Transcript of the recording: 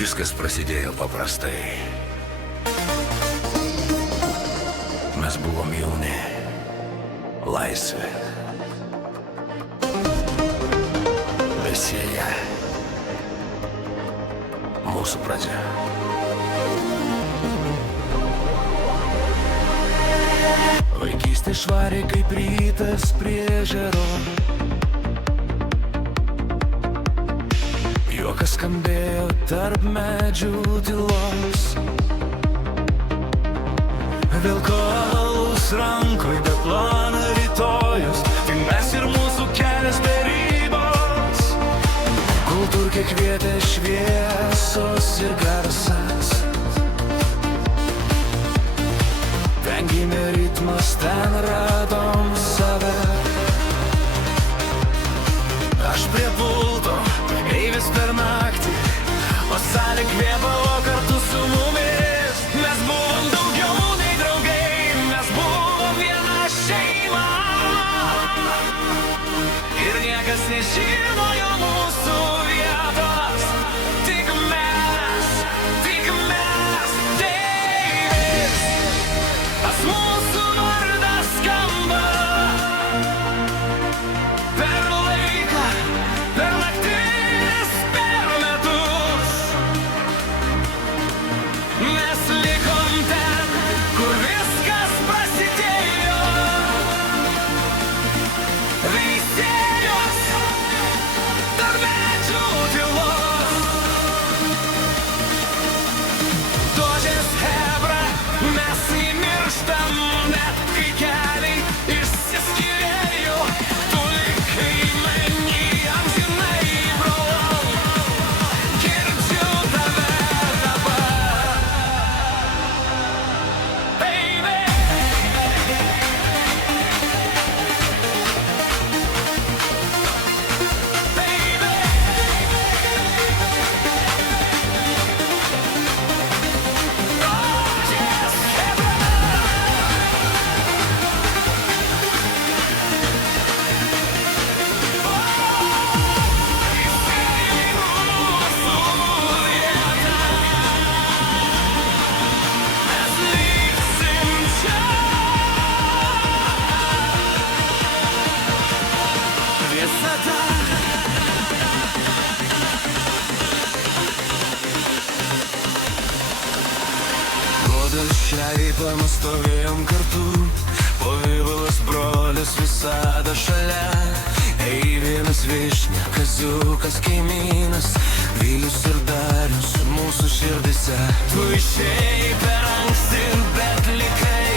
Viskas prasidėjo paprastai. Mes buvom jauni, laisvi. Vesėja. Mūsų pradžia. Vaikystė švari kaip rytas prie ežero. Juokas skambėjo tarp medžių tylos. Vilko alus rankoj, bet plana rytojus. Tik mes ir mūsų kelias be ribos. Kultūrkė kvietė šviesos ir garsas. Ten gimė ritmas, ten radom save. Aš prie pulto, eivis per naktį, o salė kvėpavo kartu su mumis. Mes buvom daugiau nei draugai, mes buvom viena šeima. Ir niekas nežinojo mūsų vietos, tik mes, Deivis. Pas mūsų vardas skamba per laiką, per naktis, per metus. Mes likom ten, kur viskas prasidėjo. Veisėjos tarp medžių tylos. Dožės chebra, mes įmirštam, net kai keliai išsiskyrėjo. Tu likai many amžinai, brolau, girdžiu tave dabar. Baby, Dožės chebra. Godas šiai pamas stovėjom kartu, Povilas brolis visada šalia. Eivinas Višnia, Kaziukas kaimynas, Vilius ir Darius mūsų širdise. Tu išėjai per anksti, bet likai